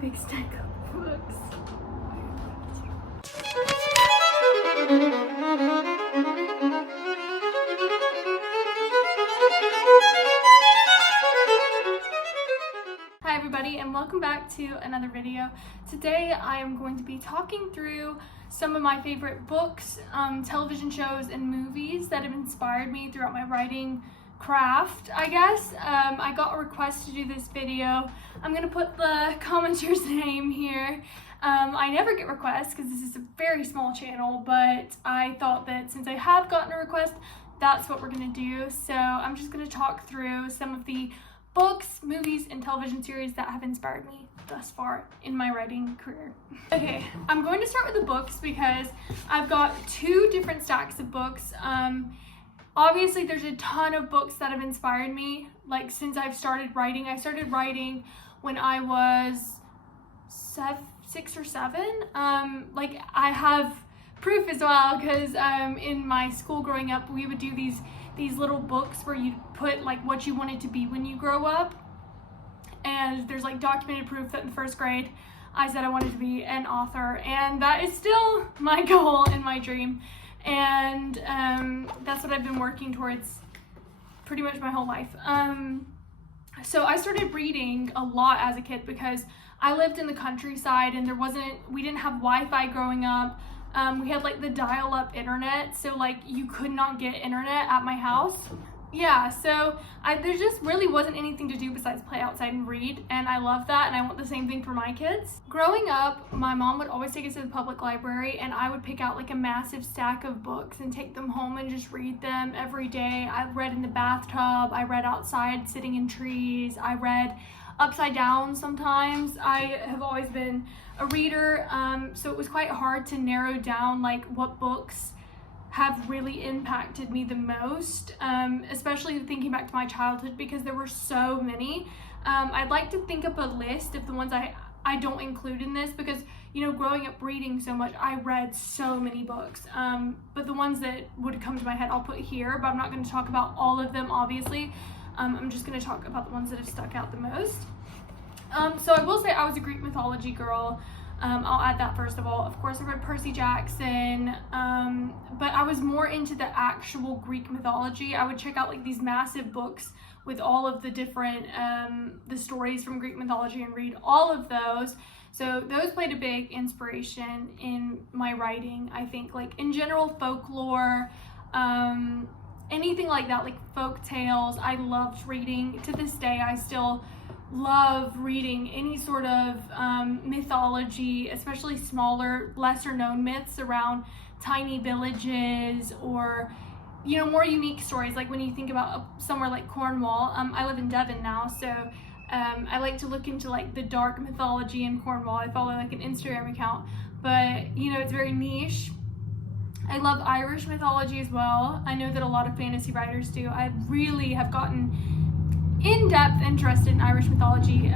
big stack of books. Hi everybody, and welcome back to another video. Today I am going to be talking through some of my favorite books, television shows, and movies that have inspired me throughout my writing craft, I guess. I got a request to do this video. I'm gonna put the commenter's name here. I never get requests because this is a very small channel, but I thought that since I have gotten a request, that's what we're gonna do. So I'm just gonna talk through some of the books, movies, and television series that have inspired me thus far in my writing career. Okay, I'm going to start with the books because I've got two different stacks of books. Obviously, there's a ton of books that have inspired me, like since I've started writing. I started writing when I was 6 or 7. Like I have proof as well because in my school growing up, we would do these little books where you put like what you wanted to be when you grow up. And there's like documented proof that in first grade, I said I wanted to be an author, and that is still my goal and my dream. And that's what I've been working towards pretty much my whole life. So I started reading a lot as a kid because I lived in the countryside and we didn't have Wi-Fi growing up. We had like the dial-up internet, so like you could not get internet at my house. Yeah, so there just really wasn't anything to do besides play outside and read, and I love that, and I want the same thing for my kids. Growing up, my mom would always take us to the public library, and I would pick out like a massive stack of books and take them home and just read them every day. I read in the bathtub, I read outside sitting in trees, I read upside down sometimes. I have always been a reader, so it was quite hard to narrow down like what books have really impacted me the most, especially thinking back to my childhood because there were so many. I'd like to think up a list of the ones I don't include in this because, you know, growing up reading so much, I read so many books. But the ones that would come to my head I'll put here, but I'm not going to talk about all of them, obviously. I'm just going to talk about the ones that have stuck out the most. So I will say I was a Greek mythology girl. I'll add that first of all. Of course, I read Percy Jackson, but I was more into the actual Greek mythology. I would check out like these massive books with all of the different, the stories from Greek mythology and read all of those. So those played a big inspiration in my writing, I think. Like in general, folklore, anything like that, like folk tales, I loved reading. To this day, I still love reading any sort of mythology, especially smaller, lesser known myths around tiny villages or, you know, more unique stories. Like when you think about somewhere like Cornwall, I live in Devon now, so I like to look into like the dark mythology in Cornwall. I follow like an Instagram account, but you know, it's very niche. I love Irish mythology as well. I know that a lot of fantasy writers do. I really have gotten in-depth interested in Irish mythology.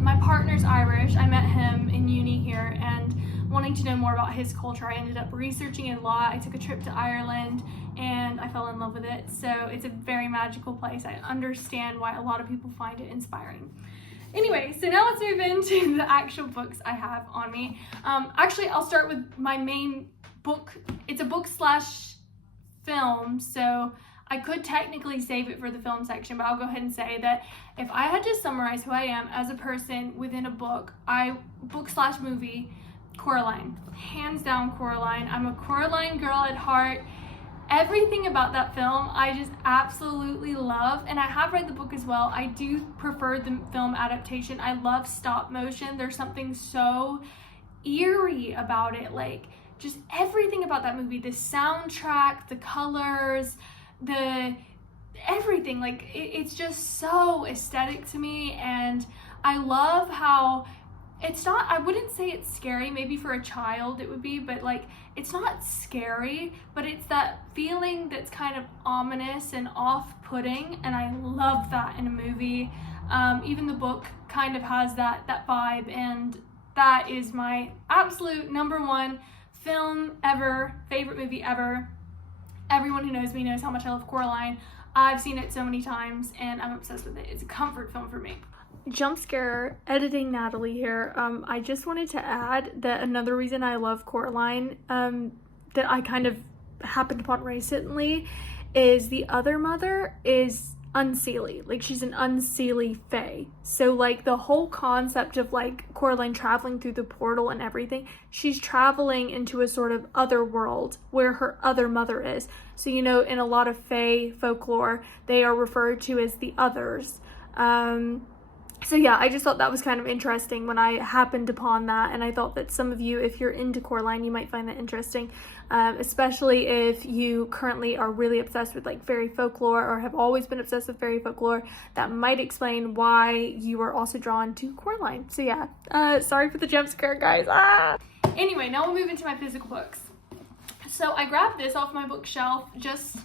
My partner's Irish. I met him in uni here, and wanting to know more about his culture, I ended up researching it a lot. I took a trip to Ireland and I fell in love with it. So it's a very magical place. I understand why a lot of people find it inspiring. Anyway, so now let's move into the actual books I have on me. Actually, I'll start with my main book. It's a book slash film, so I could technically save it for the film section, but I'll go ahead and say that if I had to summarize who I am as a person within a book slash movie, Coraline. Hands down Coraline. I'm a Coraline girl at heart. Everything about that film I just absolutely love, and I have read the book as well. I do prefer the film adaptation. I love stop motion. There's something so eerie about it, like just everything about that movie, the soundtrack, the colors, everything, like it's just so aesthetic to me. And I love how it's not, I wouldn't say it's scary, maybe for a child it would be, but like it's not scary, but it's that feeling that's kind of ominous and off-putting, and I love that in a movie. Even the book kind of has that vibe, and that is my absolute #1 film ever, favorite movie ever. Everyone who knows me knows how much I love Coraline. I've seen it so many times and I'm obsessed with it. It's a comfort film for me. jump scare editing Natalie here. I just wanted to add that another reason I love Coraline, that I kind of happened upon recently, is the other mother is unseelie. Like, she's an unseelie fae. So like the whole concept of like Coraline traveling through the portal and everything, she's traveling into a sort of other world where her other mother is. So, you know, in a lot of fae folklore, they are referred to as the others. So yeah, I just thought that was kind of interesting when I happened upon that, and I thought that some of you, if you're into Coraline, you might find that interesting, especially if you currently are really obsessed with like fairy folklore or have always been obsessed with fairy folklore. That might explain why you are also drawn to Coraline. So yeah, sorry for the jump scare, guys. Anyway, now we'll move into my physical books. So I grabbed this off my bookshelf just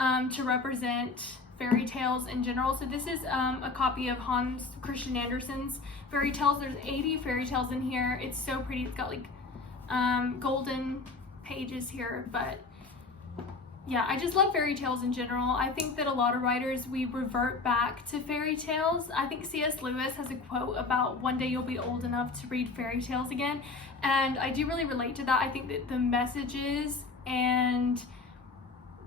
to represent fairy tales in general. So this is a copy of Hans Christian Andersen's fairy tales. There's 80 fairy tales in here. It's so pretty. It's got like golden pages here, but yeah, I just love fairy tales in general. I think that a lot of writers, we revert back to fairy tales. I think C.S. Lewis has a quote about one day you'll be old enough to read fairy tales again, and I do really relate to that. I think that the messages and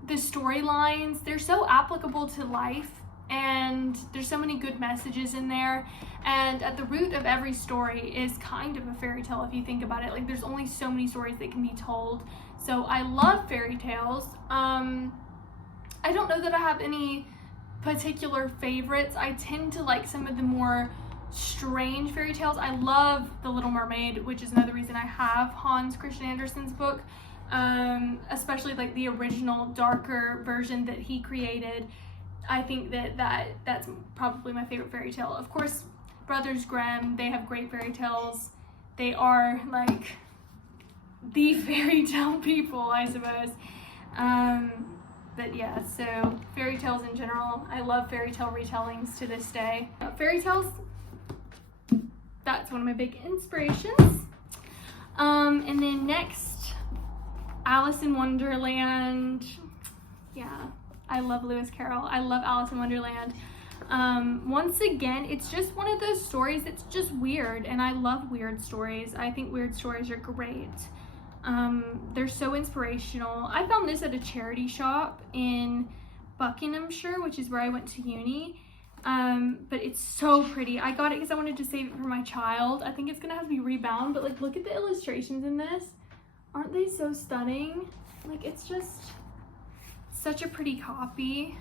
the storylines, they're so applicable to life, and there's so many good messages in there, and at the root of every story is kind of a fairy tale if you think about it. Like, there's only so many stories that can be told. So I love fairy tales. I don't know that I have any particular favorites. I tend to like some of the more strange fairy tales. I love The Little Mermaid, which is another reason I have Hans Christian Andersen's book. Especially like the original darker version that he created. I think that's probably my favorite fairy tale. Of course, Brothers Grimm, they have great fairy tales. They are like the fairy tale people, I suppose. But yeah, so fairy tales in general, I love fairy tale retellings to this day. Fairy tales, that's one of my big inspirations. And then next, Alice in Wonderland. Yeah, I love Lewis Carroll. I love Alice in Wonderland. Once again, it's just one of those stories that's just weird, and I love weird stories. I think weird stories are great. They're so inspirational. I found this at a charity shop in Buckinghamshire, which is where I went to uni. But it's so pretty. I got it because I wanted to save it for my child. I think it's gonna have to be rebound, but like, look at the illustrations in this. Aren't they so stunning? Like, it's just such a pretty copy.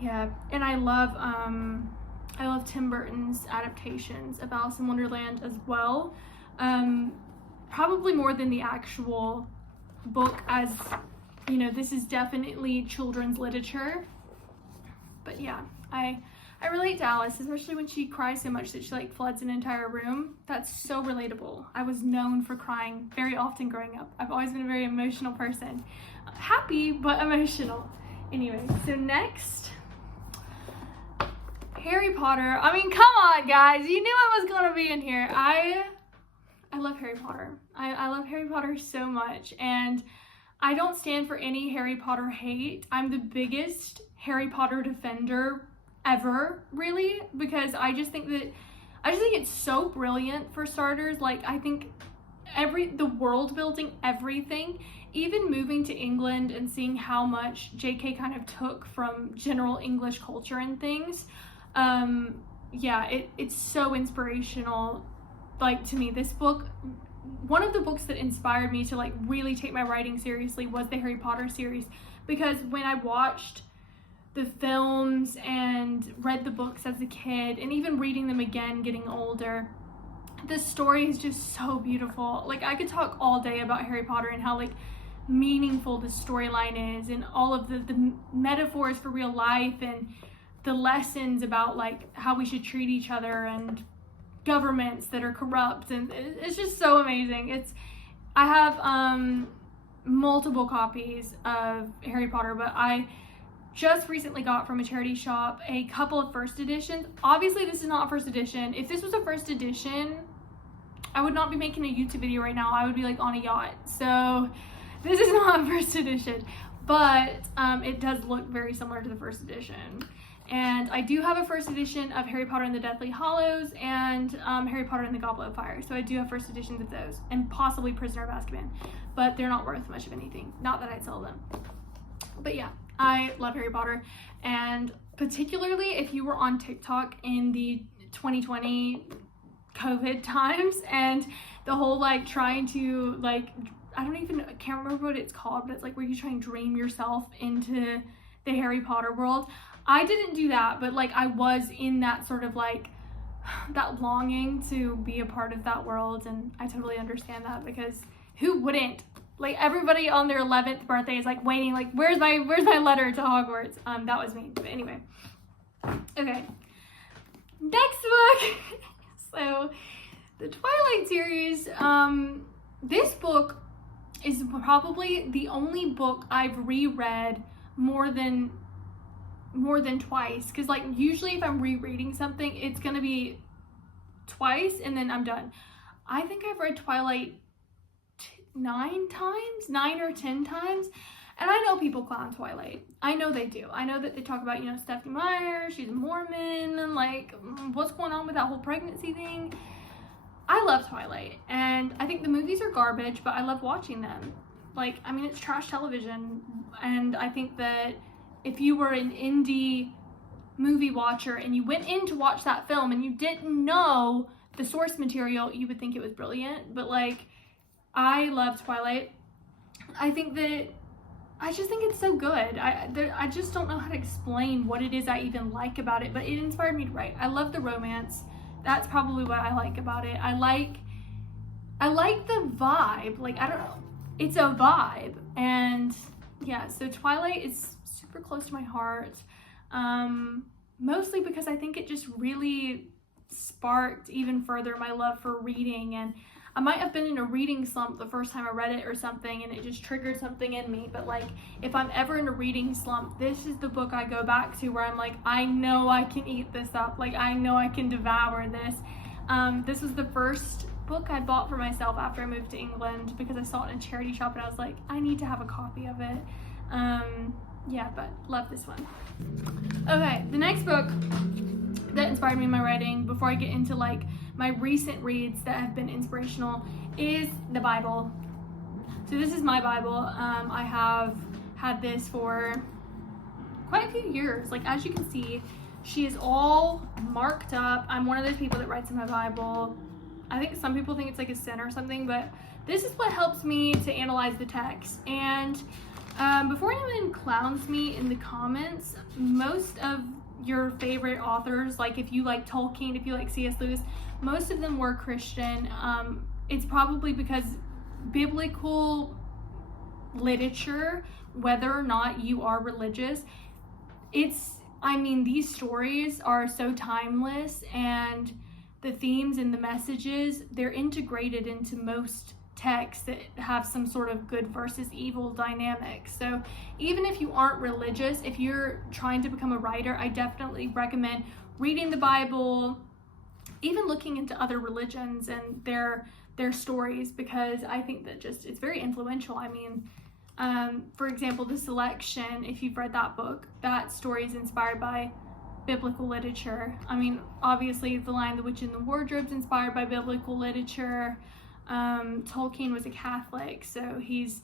Yeah, and I love Tim Burton's adaptations of Alice in Wonderland as well. Probably more than the actual book, as you know, this is definitely children's literature. But yeah, I relate to Alice, especially when she cries so much that she like floods an entire room. That's so relatable. I was known for crying very often growing up. I've always been a very emotional person. Happy, but emotional. Anyway, so next, Harry Potter. I mean, come on, guys. You knew it was gonna be in here. I love Harry Potter. I love Harry Potter so much, and I don't stand for any Harry Potter hate. I'm the biggest Harry Potter defender ever, really, because I just think it's so brilliant, for starters. Like, I think the world building, everything, even moving to England and seeing how much JK kind of took from general English culture and things, yeah, it's so inspirational. Like, to me, this book, one of the books that inspired me to like really take my writing seriously was the Harry Potter series, because when I watched the films and read the books as a kid, and even reading them again getting older, the story is just so beautiful. Like, I could talk all day about Harry Potter and how like meaningful the storyline is, and all of the metaphors for real life, and the lessons about like how we should treat each other, and governments that are corrupt, and it's just so amazing. I have multiple copies of Harry Potter, but I just recently got from a charity shop a couple of first editions. Obviously this is not a first edition. If this was a first edition, I would not be making a YouTube video right now. I would be like on a yacht. So this is not a first edition, but it does look very similar to the first edition. And I do have a first edition of Harry Potter and the Deathly Hallows and Harry Potter and the Goblet of Fire. So I do have first editions of those, and possibly Prisoner of Azkaban, but they're not worth much of anything. Not that I'd sell them. But yeah, I love Harry Potter, and particularly if you were on TikTok in the 2020 COVID times and the whole like trying to like, I can't remember what it's called, but it's like where you try and dream yourself into the Harry Potter world. I didn't do that, but like I was in that sort of like that longing to be a part of that world, and I totally understand that, because who wouldn't? Like everybody on their 11th birthday is like waiting, like where's my letter to Hogwarts? That was me. But anyway, okay, next book. So the Twilight series. This book is probably the only book I've reread more than twice, because like usually if I'm rereading something, it's gonna be twice and then I'm done. I think I've read Twilight 9 or 10 times, and I know people clown Twilight. I know they do. I know that they talk about, you know, Stephenie Meyer, she's a Mormon, and like what's going on with that whole pregnancy thing. I love Twilight, and I think the movies are garbage, but I love watching them. Like, I mean, it's trash television, and I think that if you were an indie movie watcher and you went in to watch that film and you didn't know the source material, you would think it was brilliant. But like, I love Twilight. I just think it's so good. I just don't know how to explain what it is I even like about it, but it inspired me to write. I love the romance. That's probably what I like about it. I like the vibe. Like, I don't know. It's a vibe. And yeah, so Twilight is super close to my heart. Mostly because I think it just really sparked even further my love for reading, and I might have been in a reading slump the first time I read it or something, and it just triggered something in me. But like, if I'm ever in a reading slump, this is the book I go back to, where I'm like, I know I can eat this up. Like, I know I can devour this. This was the first book I bought for myself after I moved to England, because I saw it in a charity shop and I was like, I need to have a copy of it. Yeah, but love this one. Okay, the next book that inspired me in my writing, before I get into like my recent reads that have been inspirational, is the Bible. So this is my Bible. I have had this for quite a few years. Like, as you can see, she is all marked up. I'm one of those people that writes in my Bible. I think some people think it's like a sin or something, but this is what helps me to analyze the text. And before anyone clowns me in the comments, most of your favorite authors, like if you like Tolkien, if you like C.S. Lewis, most of them were Christian. It's probably because biblical literature, whether or not you are religious, these stories are so timeless, and the themes and the messages, they're integrated into most texts that have some sort of good versus evil dynamic. So even if you aren't religious, if you're trying to become a writer, I definitely recommend reading the Bible, even looking into other religions and their stories, because I think that just it's very influential. I mean, for example, The Selection, if you've read that book, that story is inspired by biblical literature. I mean, obviously The Lion, the Witch, and the Wardrobe is inspired by biblical literature. Tolkien was a Catholic, so he's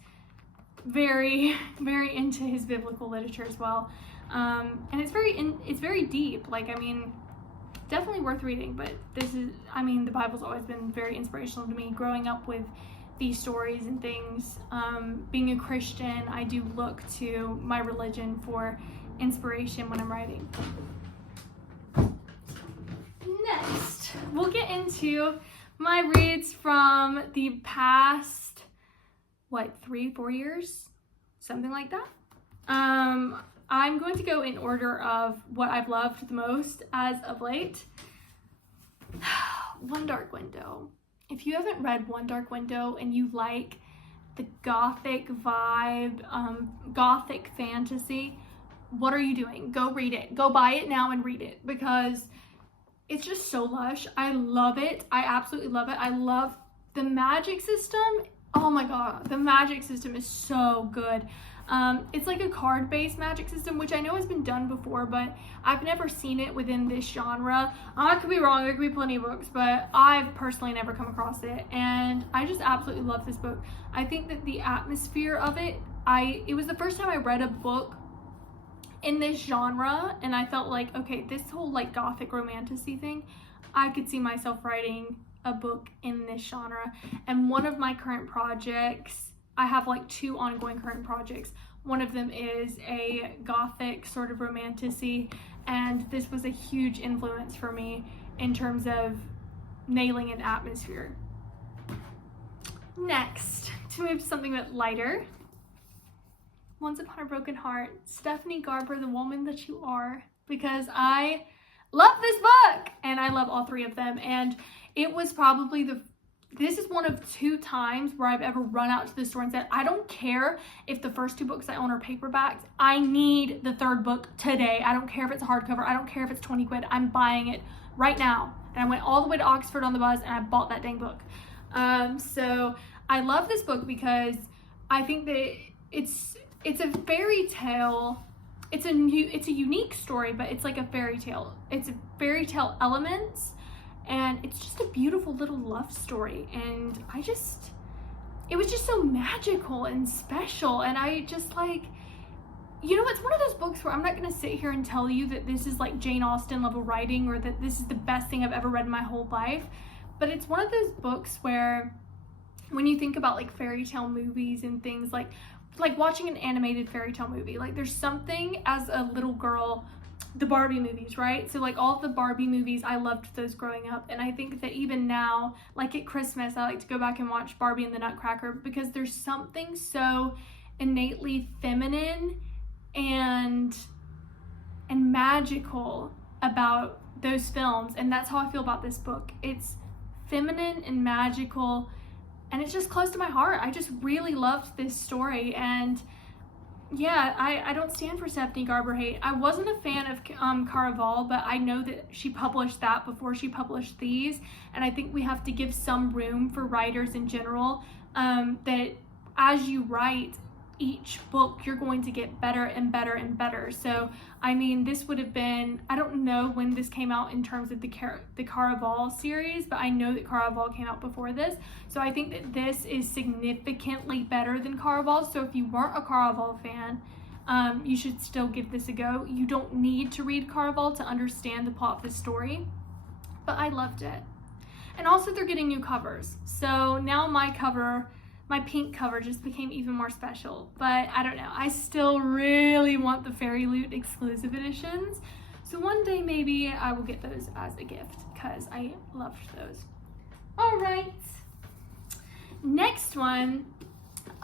very, very into his biblical literature as well. And it's very deep. Like, I mean, definitely worth reading, but the Bible's always been very inspirational to me growing up with these stories and things. Being a Christian, I do look to my religion for inspiration when I'm writing. Next, we'll get into my reads from the past, 3-4 years? Something like that. I'm going to go in order of what I've loved the most as of late. One Dark Window. If you haven't read One Dark Window and you like the gothic vibe, gothic fantasy, what are you doing? Go read it. Go buy it now and read it, because it's just so lush. I love it. I absolutely love it. I love the magic system. Oh my god, the magic system is so good. It's like a card-based magic system, which I know has been done before, but I've never seen it within this genre. I could be wrong, there could be plenty of books, but I've personally never come across it, and I just absolutely love this book. I think that the atmosphere of it, it was the first time I read a book in this genre, and I felt like, okay, this whole like gothic romantasy thing, I could see myself writing a book in this genre. And one of my current projects, I have like 2 ongoing current projects. One of them is a gothic sort of romantasy, and this was a huge influence for me in terms of nailing an atmosphere. Next, to move to something a bit lighter, Once Upon a Broken Heart, Stephanie Garber, The Woman That You Are, because I love this book, and I love all 3 of them, and it was probably this is one of 2 times where I've ever run out to the store and said, I don't care if the first 2 books I own are paperbacks, I need the 3rd book today. I don't care if it's a hardcover, I don't care if it's 20 quid, I'm buying it right now. And I went all the way to Oxford on the bus and I bought that dang book. So I love this book because I think that it's a fairy tale. It's a unique story, but it's like a fairy tale. It's a fairy tale elements, and it's just a beautiful little love story. And it was just so magical and special. And I just like, it's one of those books where I'm not gonna sit here and tell you that this is like Jane Austen level writing or that this is the best thing I've ever read in my whole life. But it's one of those books where when you think about like fairy tale movies and things like watching an animated fairy tale movie, like there's something as a little girl, the Barbie movies, right? So like all of the Barbie movies, I loved those growing up, and I think that even now, like at Christmas, I like to go back and watch Barbie and the Nutcracker because there's something so innately feminine and magical about those films, and that's how I feel about this book. It's feminine and magical, and it's just close to my heart. I just really loved this story, and yeah, I don't stand for Stephanie Garber hate. I wasn't a fan of Caraval, but I know that she published that before she published these, and I think we have to give some room for writers in general, that as you write each book, you're going to get better and better and better. So, I mean, this would have been, I don't know when this came out in terms of the Caraval series, but I know that Caraval came out before this. So I think that this is significantly better than Caraval. So if you weren't a Caraval fan, you should still give this a go. You don't need to read Caraval to understand the plot of the story, but I loved it. And also they're getting new covers. So now my pink cover just became even more special, but I don't know. I still really want the Fairy Loot exclusive editions. So one day maybe I will get those as a gift because I loved those. All right, next one.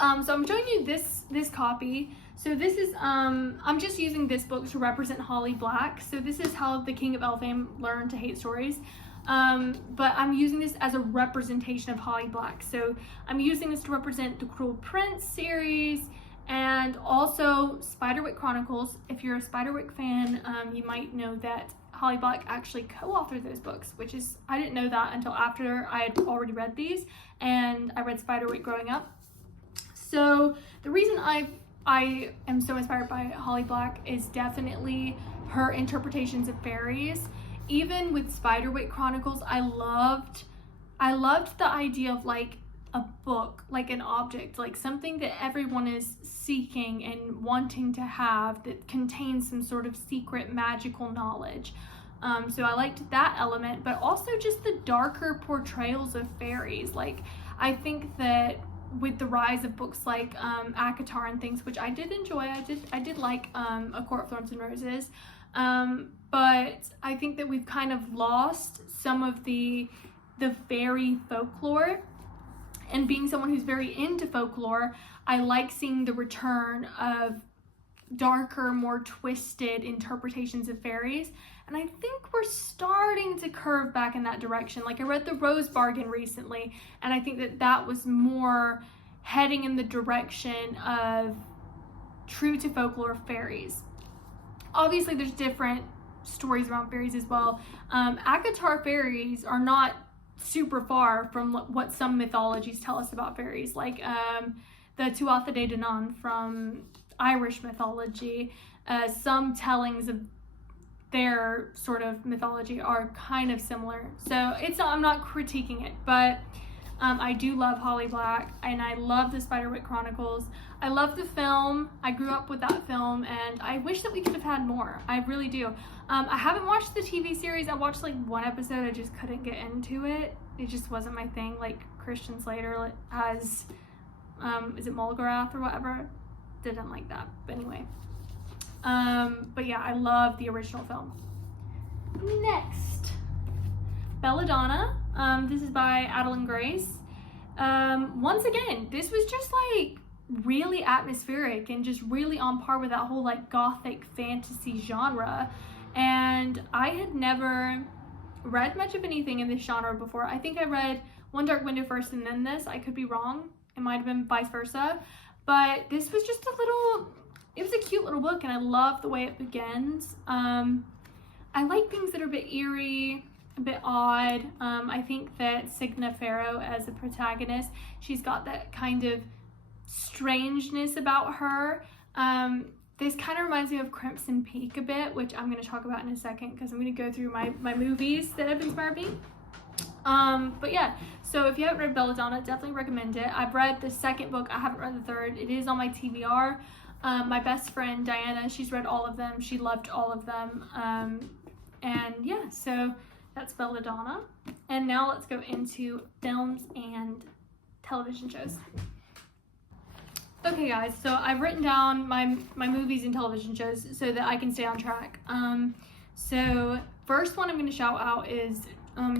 So I'm showing you this copy. So this is, I'm just using this book to represent Holly Black. So this is how the King of Elfham learned to hate stories. But I'm using this as a representation of Holly Black. So I'm using this to represent the Cruel Prince series and also Spiderwick Chronicles. If you're a Spiderwick fan, you might know that Holly Black actually co-authored those books, which is, I didn't know that until after I had already read these, and I read Spiderwick growing up. So the reason I am so inspired by Holly Black is definitely her interpretations of fairies. Even with Spiderwick Chronicles, I loved the idea of like a book, like an object, like something that everyone is seeking and wanting to have that contains some sort of secret magical knowledge. So I liked that element, but also just the darker portrayals of fairies. Like, I think that with the rise of books like ACOTAR and things, which I did enjoy, I did like A Court of Thorns and Roses, but I think that we've kind of lost some of the fairy folklore. And being someone who's very into folklore, I like seeing the return of darker, more twisted interpretations of fairies. And I think we're starting to curve back in that direction. Like, I read The Rose Bargain recently, and I think that that was more heading in the direction of true to folklore fairies. Obviously, there's different stories around fairies as well. ACOTAR fairies are not super far from what some mythologies tell us about fairies, like the Tuatha De Danann from Irish mythology. Some tellings of their sort of mythology are kind of similar. So I'm not critiquing it, but I do love Holly Black, and I love the Spiderwick Chronicles. I love the film. I grew up with that film, and I wish that we could have had more. I really do. I haven't watched the TV series. I watched like one episode. I just couldn't get into it. It just wasn't my thing. Like Christian Slater as, is it Mulgarath or whatever? Didn't like that. But anyway. But yeah, I love the original film. Next, Belladonna. This is by Adeline Grace. Once again, this was just like really atmospheric and just really on par with that whole like gothic fantasy genre. And I had never read much of anything in this genre before. I think I read One Dark Window first and then this. I could be wrong. It might have been vice versa. But this was just it was a cute little book, and I love the way it begins. I like things that are a bit eerie, a bit odd. I think that Signa Farrow as a protagonist, she's got that kind of strangeness about her. This kind of reminds me of Crimson Peak a bit, which I'm going to talk about in a second because I'm going to go through my movies that have inspired me. But yeah, so if you haven't read Belladonna, definitely recommend it. I've read the second book. I haven't read the third. It is on my TBR. My best friend Diana, she's read all of them. She loved all of them. And yeah, so that's Belladonna. And now let's go into films and television shows. Okay guys, so I've written down my movies and television shows so that I can stay on track. So first one I'm going to shout out is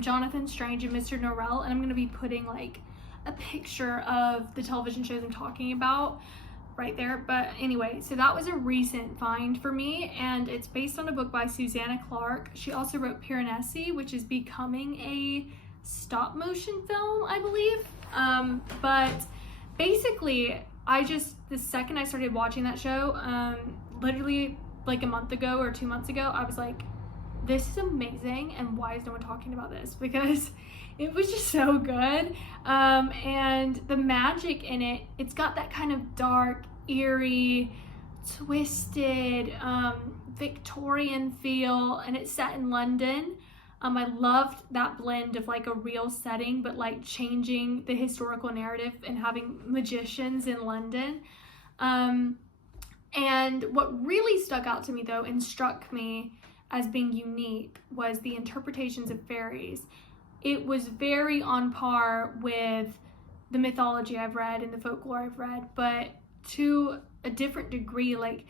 Jonathan Strange and Mr. Norrell, and I'm going to be putting like a picture of the television shows I'm talking about right there. But anyway, so that was a recent find for me, and it's based on a book by Susanna Clarke. She also wrote Piranesi, which is becoming a stop motion film, I believe. But basically, the second I started watching that show, literally like a month ago or 2 months ago, I was like, this is amazing, and why is no one talking about this? Because it was just so good. And the magic in it, it's got that kind of dark, eerie, twisted, Victorian feel, and it's set in London. I loved that blend of like a real setting, but like changing the historical narrative and having magicians in London. And what really stuck out to me though, and struck me as being unique, was the interpretations of fairies. It was very on par with the mythology I've read and the folklore I've read, but to a different degree. Like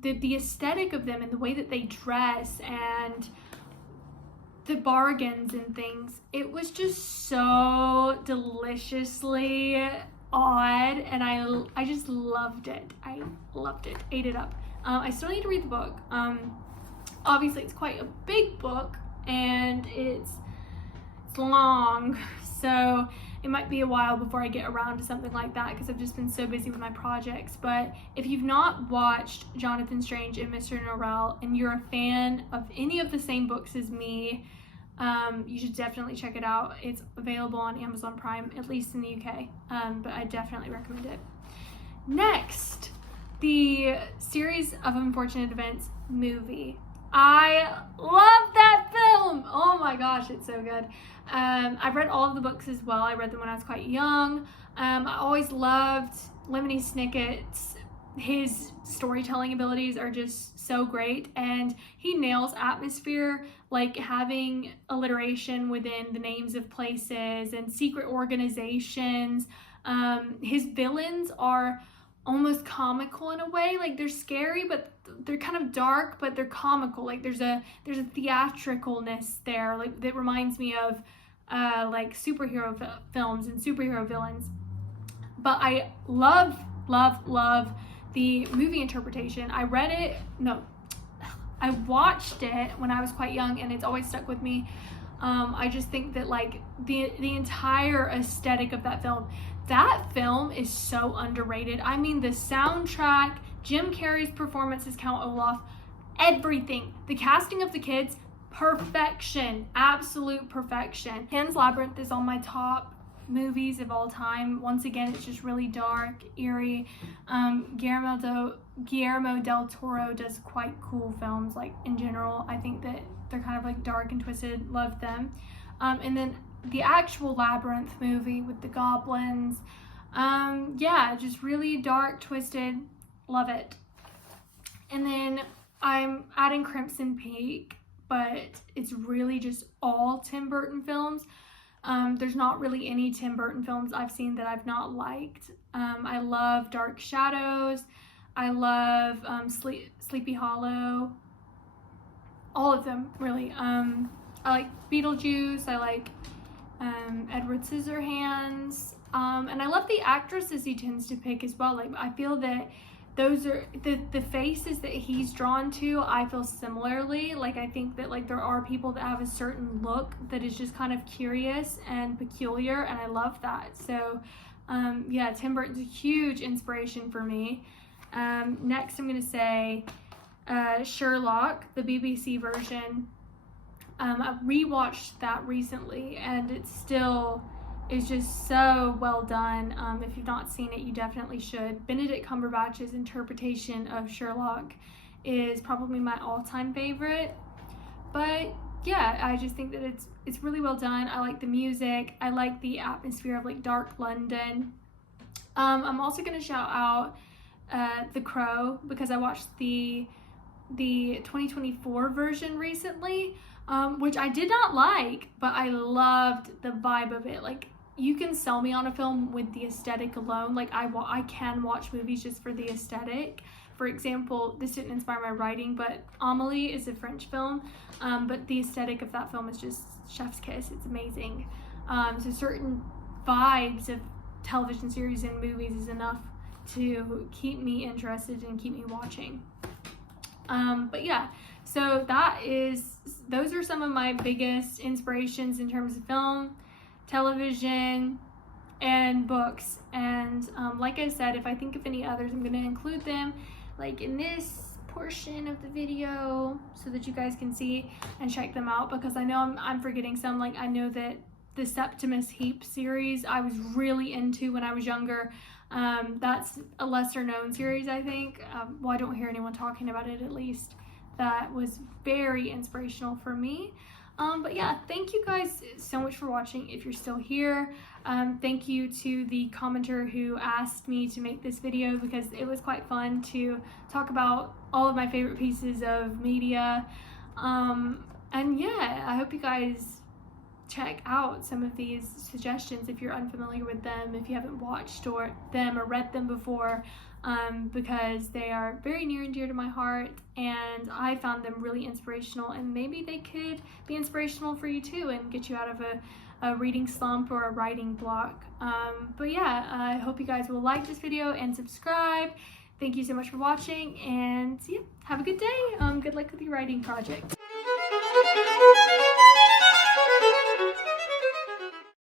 the aesthetic of them and the way that they dress and the bargains and things, it was just so deliciously odd, and I just loved it. I loved it, ate it up. I still need to read the book. Obviously it's quite a big book, and it's long, so it might be a while before I get around to something like that because I've just been so busy with my projects. But if you've not watched Jonathan Strange and Mr. Norrell, and you're a fan of any of the same books as me, you should definitely check it out. It's available on Amazon Prime, at least in the UK, but I definitely recommend it. Next, the Series of Unfortunate Events movie. I love that film. Oh my gosh, it's so good. I've read all of the books as well. I read them when I was quite young. I always loved Lemony Snicket's. His storytelling abilities are just so great, and he nails atmosphere, like having alliteration within the names of places and secret organizations. His villains are almost comical in a way. Like they're scary, but they're kind of dark, but they're comical. Like there's a theatricalness there, like that reminds me of like superhero films and superhero villains. But I love the movie interpretation. I watched it when I was quite young, and it's always stuck with me. I just think that like the entire aesthetic of that film is so underrated. I mean, the soundtrack, Jim Carrey's performance as Count Olaf, everything. The casting of the kids, perfection, absolute perfection. Pan's Labyrinth is on my top movies of all time. Once again, it's just really dark, eerie. Guillermo del Toro does quite cool films, like in general. I think that they're kind of like dark and twisted. Love them. And then the actual Labyrinth movie with the goblins. Yeah, just really dark, twisted. Love it. And then I'm adding Crimson Peak, but it's really just all Tim Burton films. There's not really any Tim Burton films I've seen that I've not liked. I love Dark Shadows. I love Sleepy Hollow. All of them, really. I like Beetlejuice. I like Edward Scissorhands. And I love the actresses he tends to pick as well. Like, I feel that those are the faces that he's drawn to. I feel similarly. Like, I think that like there are people that have a certain look that is just kind of curious and peculiar, and I love that. So yeah, Tim Burton's a huge inspiration for me. Next I'm gonna say Sherlock, the BBC version. I rewatched that recently, and it's still is just so well done. If you've not seen it, you definitely should. Benedict Cumberbatch's interpretation of Sherlock is probably my all-time favorite. But yeah, I just think that it's really well done. I like the music. I like the atmosphere of like dark London. I'm also gonna shout out The Crow, because I watched the 2024 version recently, which I did not like, but I loved the vibe of it. Like, you can sell me on a film with the aesthetic alone. Like, I can watch movies just for the aesthetic. For example, this didn't inspire my writing, but Amélie is a French film, but the aesthetic of that film is just chef's kiss. It's amazing. So certain vibes of television series and movies is enough to keep me interested and keep me watching. But yeah, so those are some of my biggest inspirations in terms of film, television, and books. And like I said, if I think of any others, I'm going to include them like in this portion of the video so that you guys can see and check them out, because I know I'm forgetting some. Like, I know that the Septimus Heap series I was really into when I was younger. That's a lesser known series, I think. Well, I don't hear anyone talking about it, at least. That was very inspirational for me. But yeah, thank you guys so much for watching if you're still here. Thank you to the commenter who asked me to make this video, because it was quite fun to talk about all of my favorite pieces of media. And yeah, I hope you guys check out some of these suggestions if you're unfamiliar with them, if you haven't watched them or read them before, because they are very near and dear to my heart, and I found them really inspirational, and maybe they could be inspirational for you too and get you out of a reading slump or a writing block. But yeah, I hope you guys will like this video and subscribe. Thank you so much for watching, and yeah, have a good day. Good luck with your writing project.